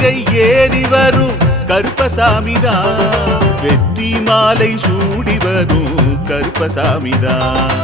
குதிரை ஏறி வரும் கருப்பசாமிதான், வெற்றி மாலை சூடி வரும் கருப்பசாமிதான்.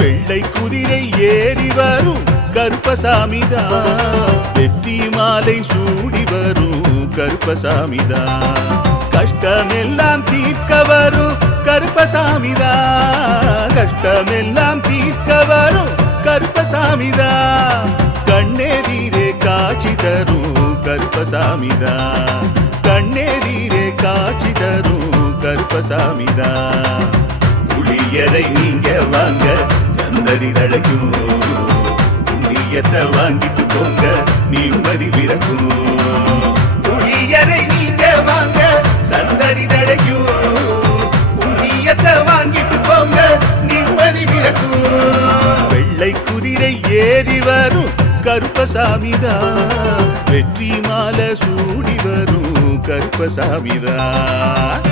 வெள்ளை குதிரை ஏறி வரும் கருப்பசாமிதான், வெற்றி மாலை சூடி வரும் கருப்பசாமிதான். கஷ்டமெல்லாம் தீர்க்க வரும் கருப்பசாமிதான், கஷ்டமெல்லாம் தீர்க்க வரும் கருப்பசாமிதான். கண்ணெதிரே காட்சி தரும் கருப்பசாமிதான், கண்ணெதிரே காட்சி தரும் கருப்பசாமிதான். புளியரை நீங்க வாங்க சந்ததி தழைக்கும், புண்ணியத்தை வாங்கிட்டு போங்க நிம்மதி பிறக்கும். புளியரை நீங்க வாங்க சந்ததி தழைக்கும், புண்ணியத்தை வாங்கிட்டு போங்க நிம்மதி பிறக்கும். வெள்ளை குதிரை ஏறி வரும் கருப்பசாமிதான், வெற்றி மாலை சூடி வரும் கருப்பசாமிதான்.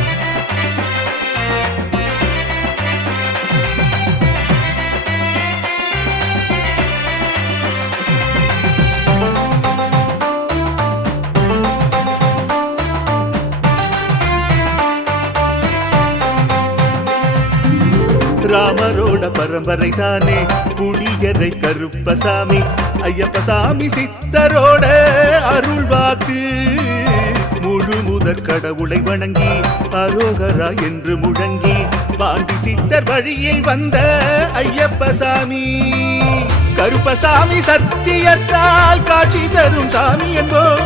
ராமரோட பரம்பரை தானே புளியரை கருப்பசாமி, ஐயப்பசாமி சித்தரோட அருள்வாக்கு. முழு முதற் கடவுளை வணங்கி அரோகரா என்று முழங்கி பாண்டி சித்தர் வழியில் வந்த ஐயப்பசாமி. கருப்பசாமி சத்தியத்தால் காட்சி தரும் சாமி என்போம்,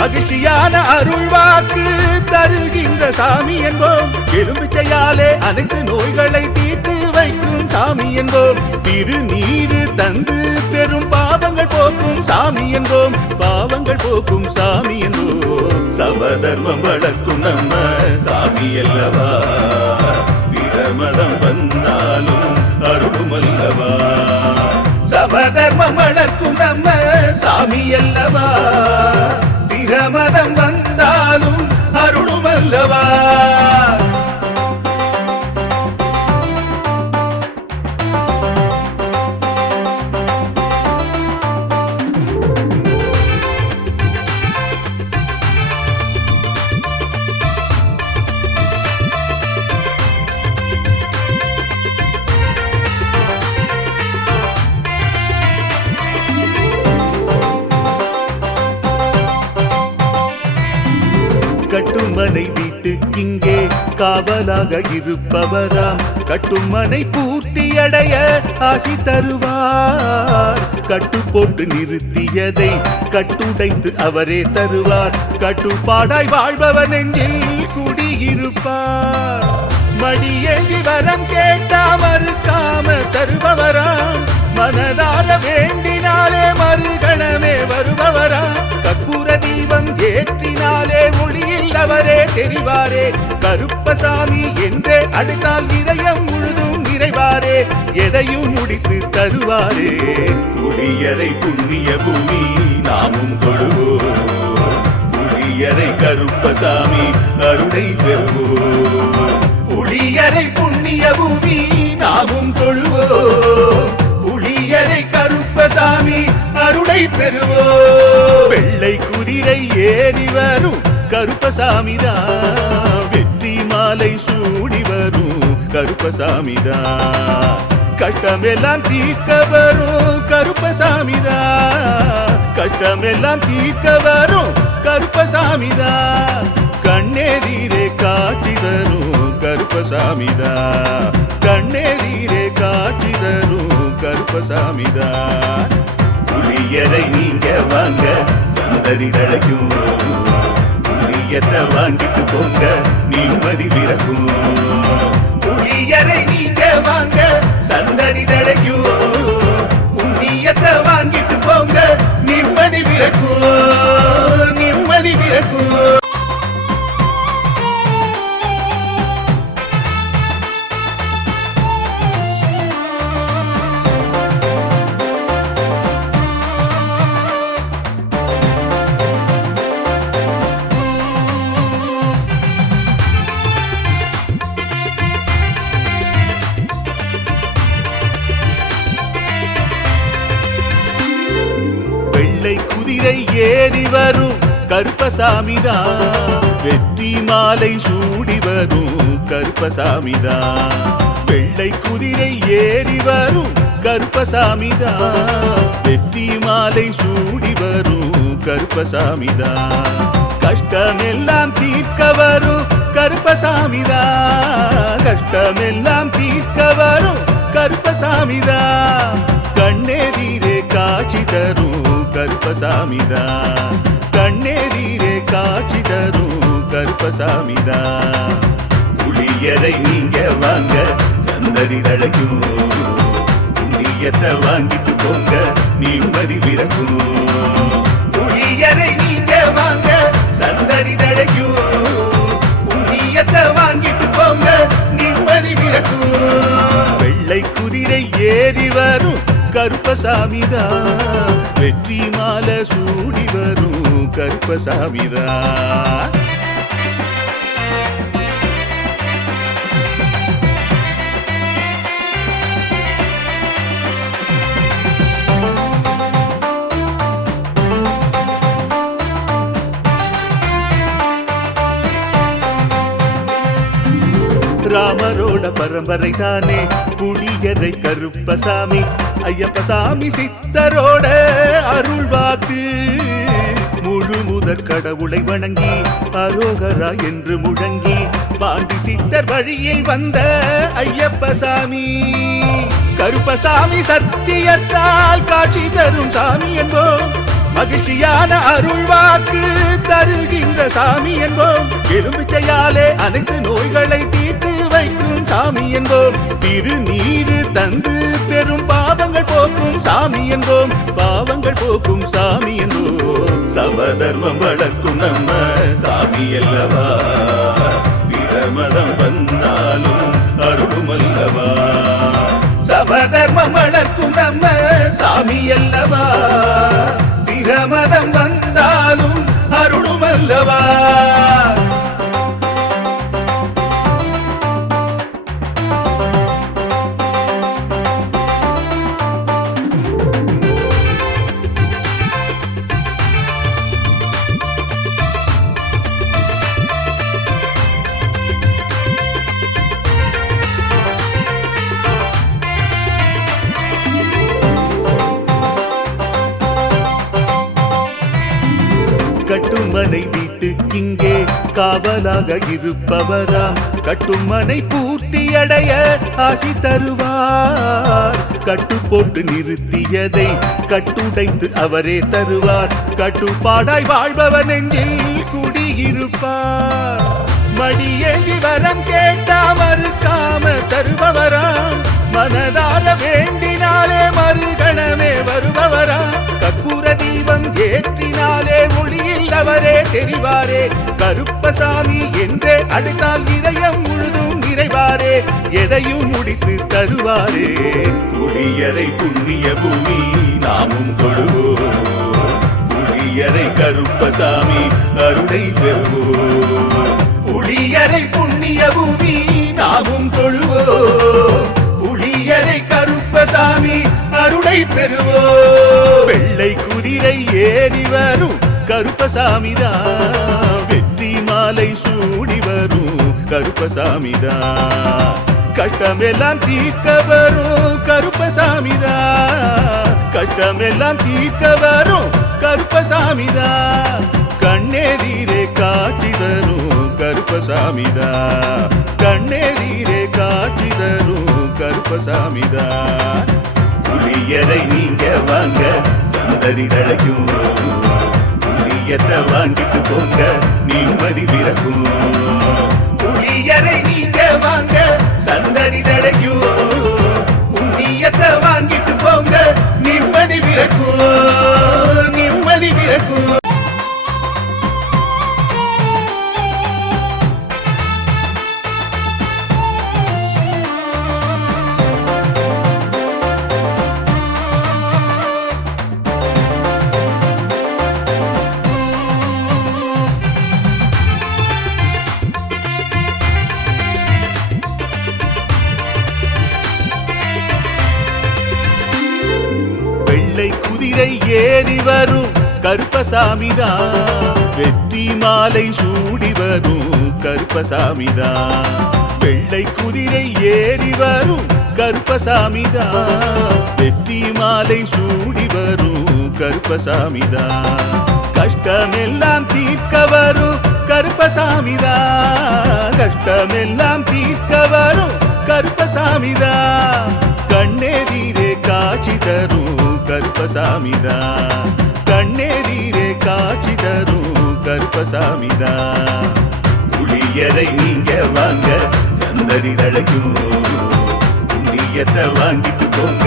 மகிழ்ச்சியான அருள்வாக்கு தருகின்ற சாமி என்போம். எலும்பிச்சையாலே அனைத்து நோய்களை தீர்த்து வைக்கும் சாமி என்போம். திருநீரு தந்து பெரும் பாவங்கள் போக்கும் சாமி என்போம், பாவங்கள் போக்கும் சாமி என்போம். சமதர்மம் வளர்க்கும் நம்ம சாமி அல்லவா, பிரமதம் வந்தாலும் அருளும் அல்லவா. சமதர்மம் வளர்க்கும் நம்ம சாமி அல்லவா, பிரமதம் வந்தாலும் அருளும் அல்லவா. கட்டுமனை வீட்டுக்கிங்கே காவலாக இருப்பவராம், கட்டுமனை பூர்த்தியடைய ஆசி தருவார். கட்டு போட்டு நிறுத்தியதை கட்டுடைத்து அவரே தருவார், கட்டுப்பாடாய் வாழ்பவர் நெஞ்சில் குடியிருப்பார். மடியேந்தி வரம் கேட்டா மறுக்காம தருபவராம், மனதார வேண்டினாலே மறுகணமே வருபவராம். கற்பூர தீபம் ஏற்றினாலே ஒளியில் அவரே தெரிவாரே, கருப்பசாமி என்றே அழைத்தால் இதயம் முழுதும் நிறைவாரே, எதையும் முடித்து தருவாரே. புளியரை புண்ணிய பூமி நாமும் தொழுவோம், புளியரை கருப்பசாமி அருளை பெறுவோம். புளியரை புண்ணிய பூமி நாமும் தொழுவோம், புளியரை கருப்பசாமி அருளை பெறுவோம். வெள்ளை குதிரை ஏறி வரும் கருப்பசாமிதான், வெற்றி மாலை சூடி வரும் கருப்பசாமிதான். கஷ்டமெல்லாம் தீர்க்க வரும் கருப்பசாமிதான், கஷ்டமெல்லாம் தீர்க்க வரும் கருப்பசாமிதான். கண்ணெதிரே காட்சி தரும் கருப்பசாமிதான், கண்ணெதிரே காட்சி தரும் கருப்பசாமிதான். புளியரை நீங்க வாங்க சந்ததி தழைக்கும், புளியத்தை வாங்கிட்டு போங்க நிம்மதி பிறக்கும். புளியரை நீங்க வாங்க சந்ததி தழைக்கும், புண்ணியத்தை வாங்கிட்டு போங்க நிம்மதி பிறக்கும், நிம்மதி பிறக்கும். குதிரை ஏறி வரும் கருப்பசாமிதான். வெற்றி மாலை சூடி வரும் கருப்பசாமிதான். வெள்ளை குதிரை ஏறி வரும் கருப்பசாமிதான். வெற்றி மாலை சூடி வரும் கருப்பசாமிதான். கஷ்டமெல்லாம் தீர்க்க வரும் கருப்பசாமிதான். கஷ்டமெல்லாம் தீர்க்க வரும் கருப்பசாமிதான். கண்ணெதிரே காட்சி தரும் கருப்பசாமிதான். கண்ணெதிரே காட்சி தரும் கருப்பசாமிதான். புளியரை நீங்க வாங்க சந்ததி தழைக்கும். புண்ணியத்தை வாங்கிட்டு போங்க நிம்மதி பிறக்கும். புளியரை நீங்க வாங்க சந்ததி தழைக்கும். புண்ணியத்தை வாங்கிட்டு போங்க நிம்மதி பிறக்கும். வெள்ளை குதிரை ஏறி வரும் கருப்பசாமிதான். வெற்றி மாலை சூடி வரும் கருப்பசாமிதான். ராமரோட பரம்பரை தானே புளியரை கருப்பசாமி. ஐயப்பசாமி சித்தரோட அருள் வாக்கு. முழு முதற் கடவுளை வணங்கி அரோகரா என்று முழங்கி பாண்டி சித்தர் வழியில் வந்த ஐயப்பசாமி. கருப்பசாமி சத்தியத்தால் காட்சி தரும் சாமி என்போம். மகிழ்ச்சியான அருள் வாக்கு தருகின்ற சாமி என்போம். எலுமிச்சையாலே அனைத்து நோய்களை தீர்த்து வைக்கும் சாமி என்போம். திருநீரு தந்து பெரும் பாவங்கள் போக்கும் சாமி என்போம். பாவங்கள் போக்கும் சாமி என்போம். சமதர்மம் வளர்க்கும் நம்ம சாமி அல்லவா. பிரமதம் வந்தாலும் அருளும் அல்லவா. சமதர்மம் வளர்க்கும் நம்ம சாமி அல்லவா. பிரமதம் வந்தாலும் அருளும் அல்லவா. கட்டுமனை வீட்டுக்கிங்கே காவலாக இருப்பவராம். கட்டுமனை பூர்த்தியடைய ஆசி தருவார். கட்டு போட்டு நிறுத்தியதை கட்டுடைத்து அவரே தருவார். கட்டுப்பாடாய் வாழ்பவன் நெஞ்சில் குடியிருப்பார். மடியேந்தி வரம் கேட்டா மறுக்காம தருபவராம். மனதார வேண்டினாலே மறுகணமே வருபவராம். கற்பூர தீபம் ஏற்றினாலே ஒளியில் அவரே தெரிவாரே. கருப்பசாமி என்றே அழைத்தால் இதயம் முழுதும் நிறைவாரே. எதையும் முடித்து தருவாரே. புளியரை புண்ணிய பூமி நாமும் தொழுவோம். புளியரை கருப்பசாமி அருளை பெறுவோம். புளியரை புண்ணிய பூமி நாமும் தொழுவோம். புளியரை கருப்பசாமி அருளை பெறுவோம். வெள்ளை குதிரை ஏறி வரும் கருப்பசாமிதான். வெற்றி மாலை சூடி வரும் கருப்பசாமிதான். கஷ்டமெல்லாம் தீர்க்க வரும் கருப்பசாமிதான். கஷ்டமெல்லாம் தீர்க்க வரும் கருப்பசாமிதான். கண்ணெதிரே காட்சி தரும் கருப்பசாமிதான். கண்ணெதிரே காட்சி தரும் கருப்பசாமிதான். புளியரை நீங்க வாங்க சந்ததி தழைக்கும். புளியத்தை வாங்கிட்டு போங்க நிம்மதி பிறக்கும். புளியரை நீங்க வாங்க சந்ததி தழைக்கும். புண்ணியத்தை வாங்கிட்டு போங்க நிம்மதி பிறக்கும். நிம்மதி பிறக்கும். வெள்ளை குதிரை ஏறி வரும் கருப்பசாமிதான். வெற்றி மாலை சூடி வரும் கருப்பசாமிதான். வெள்ளை குதிரை ஏறி வரும் கருப்பசாமிதான். வெற்றி மாலை சூடி வரும் கருப்பசாமிதான். கஷ்டமெல்லாம் தீர்க்க வரும் கருப்பசாமிதான். கஷ்டமெல்லாம் தீர்க்க வரும் கருப்பசாமிதான். கண்ணெதிரே காட்சி தரும் கருப்பசாமிதான். கண்ணெதிரே காட்சி தரும் கருப்பசாமிதான். புளியரை நீங்க வாங்க சந்ததி தழைக்கும். புண்ணியத்தை வாங்கிட்டு போங்க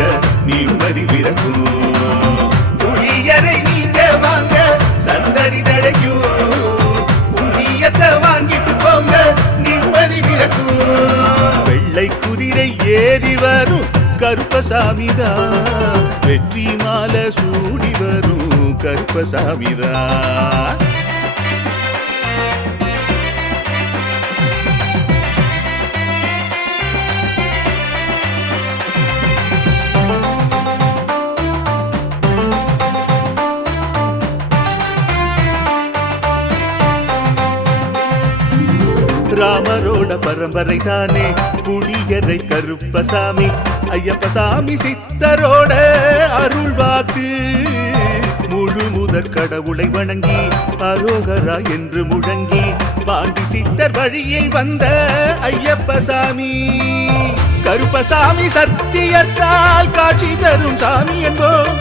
நிம்மதி பிறக்கும். புளியரை நீங்க வாங்க சந்ததி தழைக்கும். புண்ணியத்தை வாங்கிட்டு போங்க நிம்மதி பிறக்கும். வெள்ளை குதிரை ஏறி வரும் கருப்பசாமிதான். வெற்றி மாலை சூடி வரும் கருப்பசாமிதான். ராமரோட பரம்பரை தானே புளியரை கருப்பசாமி. ஐயப்பசாமி சித்தரோட அருள்வாக்கு. முழு முதற் கடவுளை வணங்கி அரோகரா என்று முழங்கி பாண்டி சித்தர் வழியில் வந்த ஐயப்பசாமி. கருப்பசாமி சத்தியத்தால் காட்சி தரும் சாமி என்போம்.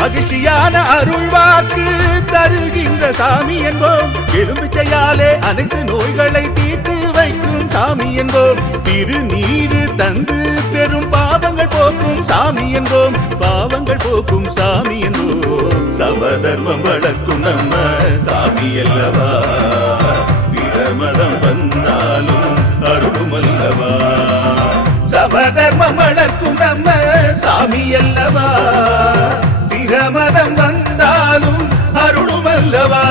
மகிழ்ச்சியான அருள்வாக்கு தருகின்ற சாமி என்போம். எலும்பிச்சையாலே அனைத்து நோய்களை தீர்த்து வைக்கும் சாமி என்போம். திருநீரு தந்து பெரும் பாவங்கள் போக்கும் சாமி என்போம். பாவங்கள் போக்கும் சாமி என்போம். சமதர்மம் வளர்க்கும் நம்ம சாமி அல்லவா. பிரமதம் வந்தாலும் அருளும் அல்லவா. சமதர்மம் வளர்க்கும் நம்ம சாமி அல்லவா. பிரமதம் வந்தாலும் அருளும் அல்லவா.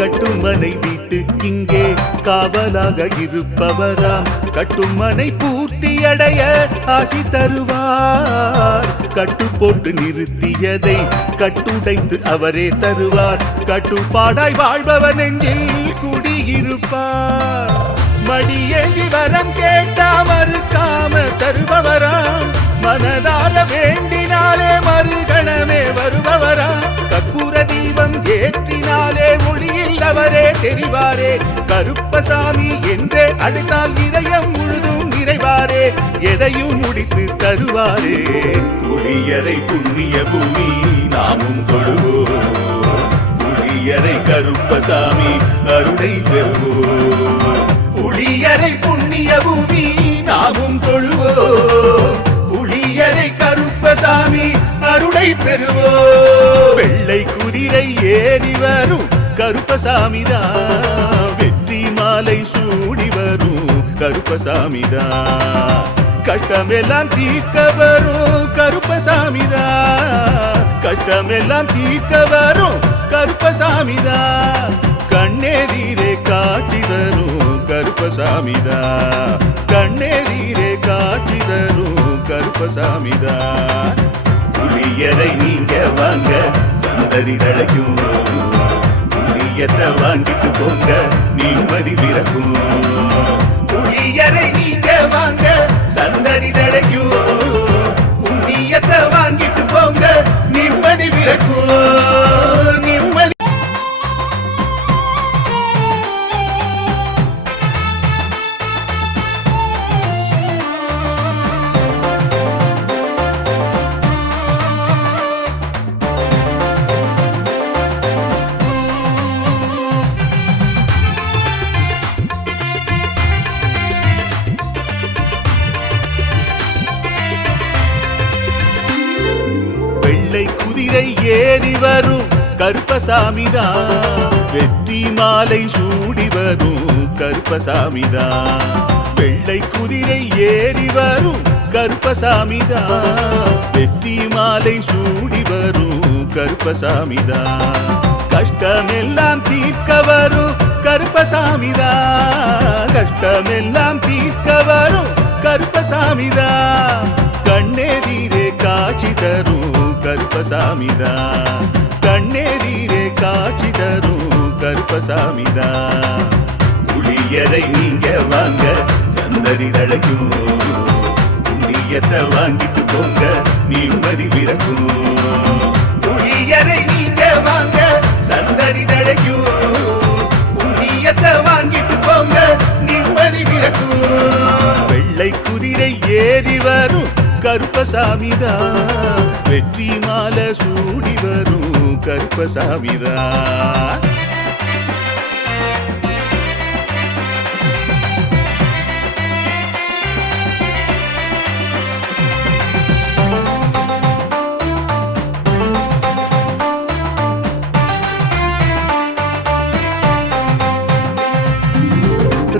கட்டுமனை வீட்டுக்கிங்கே காவலாக இருப்பவராம். கட்டுமனை பூர்த்தி அடைய ஆசி தருவார். கட்டு போட்டு நிறுத்தியதை கட்டுடைத்து அவரே தருவார். கட்டுப்பாடாய் வாழ்பவர் நெஞ்சில் குடியிருப்பார். மடியேந்தி வரம் கேட்டா மறுக்காம தருபவராம். மனதார வேண்டினாலே மறுகணமே வருபவராம். கற்பூர தீபம் ஏற்றினாலே ஒளியில் அவரே தெரிவாரே. கருப்பசாமி என்றே அழைத்தால் இதயம் முழுதும் நிறைவாரே. எதையும் முடித்து தருவாரே. புளியரை புண்ணிய பூமி நாமும் கொள்வோம். புளியரை கருப்பசாமி அருளை பெறுவோம். புளியரை புண்ணிய பூமி நாமும் தொழுவோம். புளியரை கருப்பசாமி அருளை பெறுவோம். வெள்ளை குதிரை ஏறி வரும் கருப்பசாமிதான். வெற்றி மாலை சூடி வரும் கருப்பசாமிதான். கஷ்டமெல்லாம் தீர்க்க வரும் கருப்பசாமிதான். கஷ்டமெல்லாம் தீர்க்க வரும் கருப்பசாமிதான். கண்ணெதிரே காட்சி தரும் கருப்பசாமிதான். கண்ணெதிரே காட்சி தரும் கருப்பசாமிதான். புளியரை நீங்க வாங்க சந்ததி தழைக்கும். புளியத்தை வாங்கிட்டு போங்க நிம்மதி பிறக்கும். புளியரை நீங்க வாங்க சந்ததி தழைக்கும். புண்ணியத்தை வாங்கிட்டு போங்க நிம்மதி பிறக்கும். நிம்மதி குதிரை ஏறி வரும் கருப்பசாமிதான். வெற்றி மாலை சூடி வரும் கருப்பசாமிதான். வெள்ளை குதிரை ஏறி வரும் கருப்பசாமிதான். வெற்றி மாலை சூடி வரும் கருப்பசாமிதான். கஷ்டமெல்லாம் தீர்க்க வரும் கருப்பசாமிதான். கஷ்டமெல்லாம் தீர்க்க வரும் கருப்பசாமிதான். கண்ணெதிரே காட்சி தரும் கருப்பசாமிதான். கண்ணெதிரே காட்சி தரும் கருப்பசாமிதான். புளியரை நீங்க வாங்க சந்ததி தழைக்கும். புண்ணியத்தை வாங்கிட்டு போங்க நிம்மதி பிறக்கும். புளியரை நீங்க வாங்க சந்ததி தழைக்கும். புண்ணியத்தை வாங்கிட்டு போங்க நிம்மதி பிறக்கும். வெள்ளை குதிரை ஏறி வரும் கருப்பசாமிதான். வெற்றி மாலை சூடி வரும் கருப்பசாமிதான்.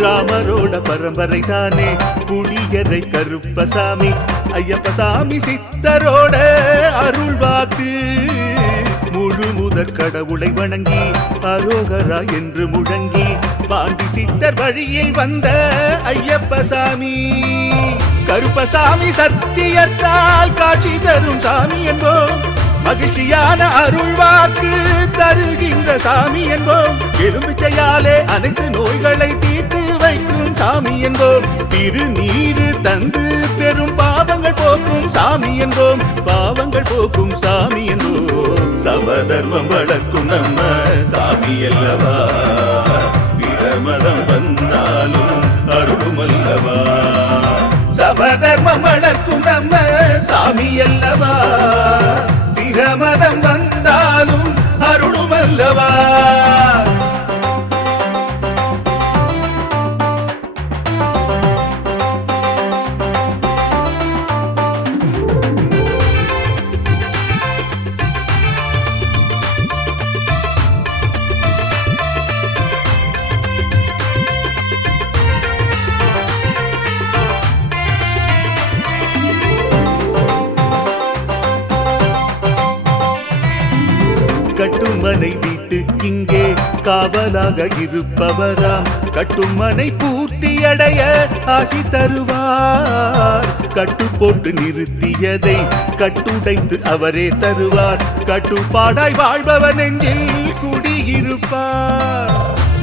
ராமரோட பரம்பரை தானே புளியரை கருப்பசாமி. ஐயப்பசாமி சித்தரோட அருள்வாக்கு. முழு முதற் கடவுளை வணங்கி அரோகரா என்று முழங்கி பாண்டி சித்தர் வழியில் வந்த ஐயப்பசாமி. கருப்பசாமி சத்தியத்தால் காட்சி தரும் சாமி என்போம். மகிழ்ச்சியான அருள்வாக்கு தருகின்ற சாமி என்போம். எலும்பிச்சையாலே அனைத்து நோய்களை தீர்த்து வைக்கும் சாமி என்போம். திருநீரு தந்து பெரும் பாவங்கள் போக்கும் சாமி என்போம். பாவங்கள் போக்கும் சாமி என்போம். சமதர்மம் வளர்க்கும் நம்ம சாமி அல்லவா. பிரமதம் வந்தாலும் அருளும் அல்லவா. சமதர்மம் வளர்க்கும் நம்ம சாமி அல்லவா. பிரமதம் வந்தாலும் அருளும் அல்லவா. கட்டுமனை வீட்டுக்கிங்கே காவலாக இருப்பவராம். கட்டுமனை பூர்த்தியடைய ஆசி தருவார். கட்டு போட்டு நிறுத்தியதை கட்டுடைத்து அவரே தருவார். கட்டுப்பாடாய் வாழ்பவர் நெஞ்சில் குடியிருப்பார்.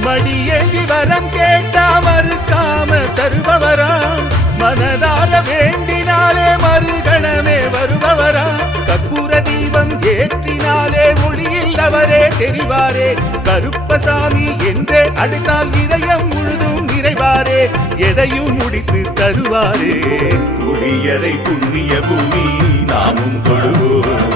மடியேந்தி வரம் கேட்டா மறுக்காம தருபவராம். மனதார வேண்டினாலே மறுகணமே வருபவராம். கற்பூர தீபம் ஏற்றினாலே ஒளியில் அவரே தெரிவாரே. கருப்பசாமி என்றே அழைத்தால் இதயம் முழுதும் நிறைவாரே. எதையும் முடித்து தருவாரே. புளியரை புண்ணிய பூமி நாமும் தொழுவோம்.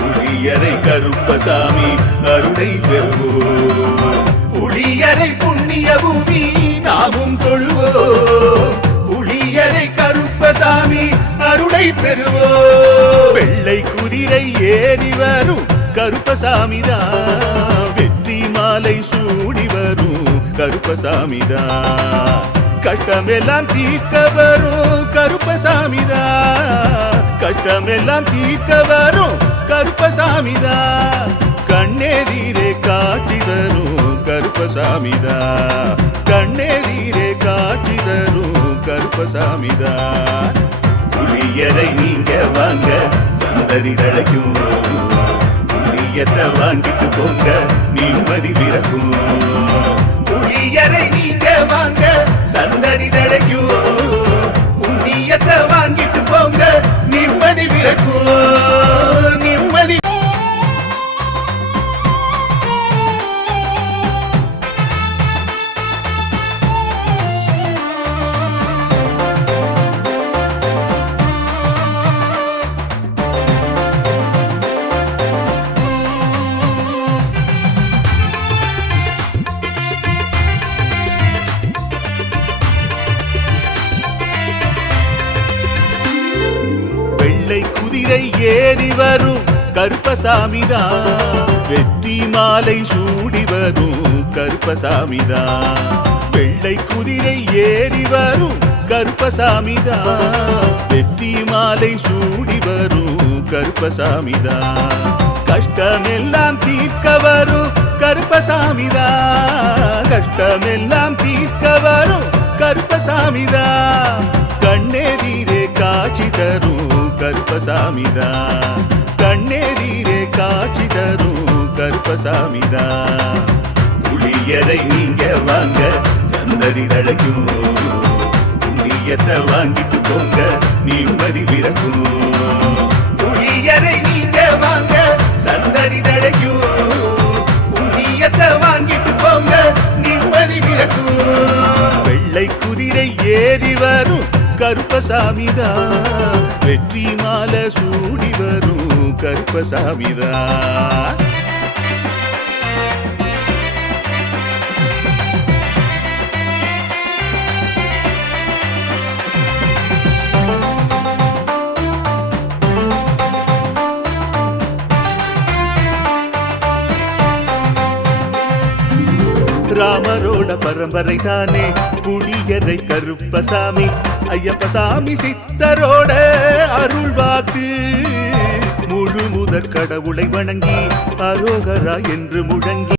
புளியரை கருப்பசாமி அருளை பெறுவோம். புளியரை புண்ணிய பூமி நாமும் தொழுவோம். புளியரை கருப்பசாமி அருளை பெறுவோம். வெள்ளை குதிரை ஏறி வரும் கருப்பசாமிதான். வெற்றி மாலை சூடி வரும் கருப்பசாமிதான். கஷ்டமெல்லாம் தீர்க்க வரும் கருப்பசாமிதான். கஷ்டமெல்லாம் தீர்க்க வரும் கருப்பசாமிதான். கண்ணெதிரே காட்சி தரும் கருப்பசாமிதான். கண்ணெதிரே காட்சி தரும் கருப்பசாமிதான். புளியரை நீங்க வாங்க சந்ததி தழைக்கும். புளியத்தை வாங்கிட்டு போங்க நிம்மதி பிறக்கும். புளியரை நீங்க வாங்க சந்ததி தழைக்கும். புண்ணியத்தை வாங்கிட்டு போங்க நிம்மதி பிறக்கும். நிம்மதி ஏறி வரும் கருப்பசாமிதான். வெற்றி மாலை சூடி வரும் கருப்பசாமிதான் வெள்ளை குதிரை ஏறி வரும் கருப்பசாமிதான் வெற்றி மாலை சூடி வரும் கருப்பசாமிதான் கஷ்டமெல்லாம் தீர்க்க வரும் கருப்பசாமிதான் கஷ்டமெல்லாம் தீர்க்க வரும் கருப்பசாமிதான் கண்ணெதிரே காட்சி தரும் கருப்பசாமிதான் கண்ணெதிரே காட்சி தரும் கருப்பசாமிதான் புளியரை நீங்க வாங்க சந்ததி தழைக்கும் புண்ணியத்தை வாங்கிட்டு போங்க நிம்மதி பிறக்கும் புளியரை நீங்க வாங்க சந்ததி தழைக்கும் புண்ணியத்தை வாங்கிட்டு போங்க நிம்மதி பிறக்கும் வெள்ளை குதிரை ஏறி வரும் கருப்பசாமிதான் வெற்றி மாலை சூடி வரும் கருப்பசாமிதான் ராமரோட பரம்பரை தானே புளியரை கருப்பசாமி ஐயப்பசாமி சித்தரோட அருள் வாக்கு முழு முதற் கடவுளை வணங்கி அரோகரா என்று முழங்கி